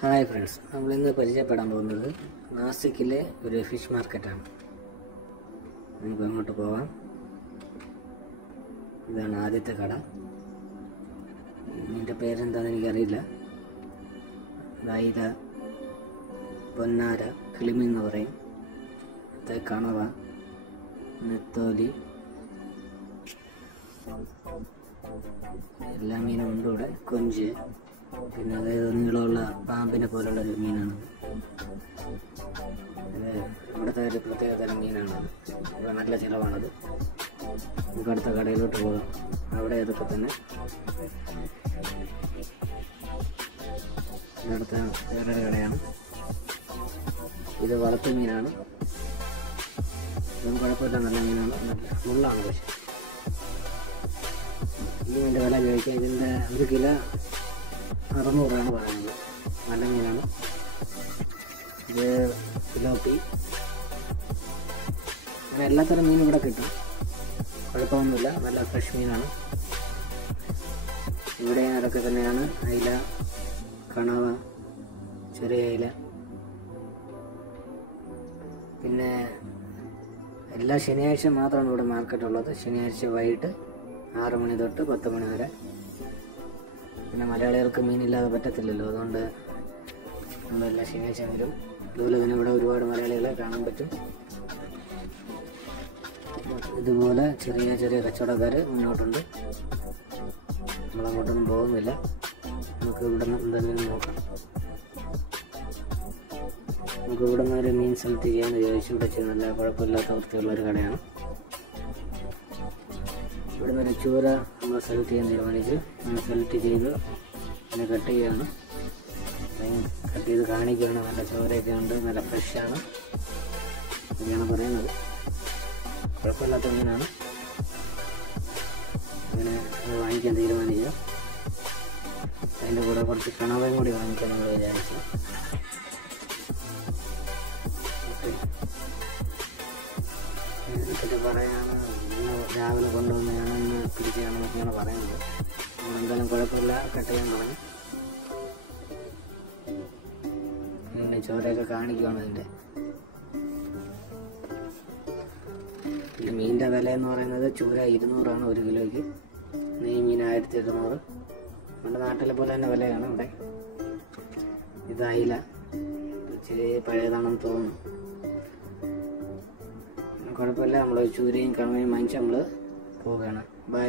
Hi friends, നമ്മളിന്ന് പരിചയപ്പെടാൻ പോകുന്നത് നാസിക്കിലെ ഒരു ഫിഷ് മാർക്കറ്റാണ്. നമുക്ക് അങ്ങോട്ട് പോകാം. ഇതാണ് ആദ്യത്തെ കട. ഇതിൻ്റെ പേരെന്താണെന്ന് എനിക്കറിയില്ല. അയില, പൊന്നാര, കിളിമീൻ എന്ന് പറയും. കണവ, നെത്തോലി, എല്ലാ മീനും ഉണ്ട് ഇവിടെ. കൊഞ്ച്, പിന്നെ അതായത് നീളമുള്ള പാമ്പിനെ പോലുള്ളൊരു മീനാണ്. ഇവിടുത്തെ ഒരു പ്രത്യേക തരം മീനാണ്. ഇവിടെ നല്ല ചിലവാണത്. നമുക്ക് അടുത്ത കടയിലോട്ട് പോകാം. അവിടെ അതൊക്കെ തന്നെ. അടുത്ത വേറൊരു കടയാണ്. ഇത് വളർത്തു മീനാണ്. ഇതും കുഴപ്പമില്ല, നല്ല മീനാണ്. നല്ല മുള്ളാണ്. പക്ഷെ ഈ മീൻ്റെ വില ചോദിക്കാം. ഇതിൻ്റെ 1 കിലോ 600 പറയുന്നത്. നല്ല മീനാണ്. ഇത് ഫിലോപ്പി, അങ്ങനെ എല്ലാത്തരം മീനും ഇവിടെ കിട്ടും. കുഴപ്പമൊന്നുമില്ല, നല്ല ഫ്രഷ് മീനാണ്. ഇവിടെ അതൊക്കെ തന്നെയാണ്. അയില, കണവ, ചെറിയ അയില. പിന്നെ എല്ലാ ശനിയാഴ്ച മാത്രമാണ് ഇവിടെ മാർക്കറ്റുള്ളത്. ശനിയാഴ്ച വൈകിട്ട് 6 മണി തൊട്ട് 10 മണി വരെ. പിന്നെ മലയാളികൾക്ക് മീനില്ലാതെ പറ്റത്തില്ലല്ലോ, അതുകൊണ്ട് നമ്മളെല്ലാം ശനിയാഴ്ച വരും. അതുപോലെ തന്നെ ഇവിടെ ഒരുപാട് മലയാളികളെ കാണാൻ പറ്റും. ഇതുപോലെ ചെറിയ ചെറിയ കച്ചവടക്കാർ മുന്നോട്ടുണ്ട്. നമ്മളങ്ങോട്ടൊന്നും പോകുന്നില്ല. നമുക്ക് ഇവിടെ നിന്ന് എന്തെങ്കിലും നോക്കാം. നമുക്ക് ഇവിടെ നിന്ന് ഒരു മീൻ സെലക്ട് ചെയ്യാമെന്ന് ചോദിച്ചു. ഇവിടെ നല്ല കുഴപ്പമില്ലാത്ത വൃത്തിയുള്ളൊരു കടയാണ്. ഇവിടെ നിന്ന് ഒരു ചൂര നമ്മൾ സെലക്ട് ചെയ്യാൻ തീരുമാനിച്ച് സെലക്ട് ചെയ്ത് പിന്നെ കട്ട് ചെയ്യുകയാണ്. കട്ട് ചെയ്ത് കാണിക്കുകയാണ്. നല്ല ചോരയൊക്കെ ഉണ്ട്, നല്ല ഫ്രഷാണ് ഇതൊക്കെയാണ് പറയുന്നത്. കുഴപ്പമില്ലാത്ത മീനാണ്. അങ്ങനെ അത് വാങ്ങിക്കാൻ തീരുമാനിച്ചു. അതിൻ്റെ കൂടെ കുറച്ച് കണവയും കൂടി വാങ്ങിക്കാൻ നമ്മൾ വിചാരിച്ചു. എന്നിട്ട് പറയാണ് രാവിലെ കൊണ്ടുവന്നതാണ്, ഇന്ന് തിരിച്ചാണെന്നൊക്കെയാണ് പറയുന്നത്. എന്തായാലും കുഴപ്പമില്ല, കട്ട് ചെയ്യാൻ പറഞ്ഞു. പിന്നെ ചോരയൊക്കെ കാണിക്കുകയാണ് ഇതിൻ്റെ. ഈ മീനിൻ്റെ വില എന്ന് പറയുന്നത് ചൂര 200 1 കിലോയ്ക്ക്. നെയ്മീൻ 1200. നമ്മുടെ നാട്ടിലെ പോലെ തന്നെ വിലയാണ് ഇവിടെ. ഇത് അയില, ഇച്ചിരി പഴയതാണെന്ന് തോന്നുന്നു. കുഴപ്പമില്ല, നമ്മൾ ചൂരയും കണവയും വാങ്ങിച്ച് നമ്മൾ പോവുകയാണ്. ബൈ.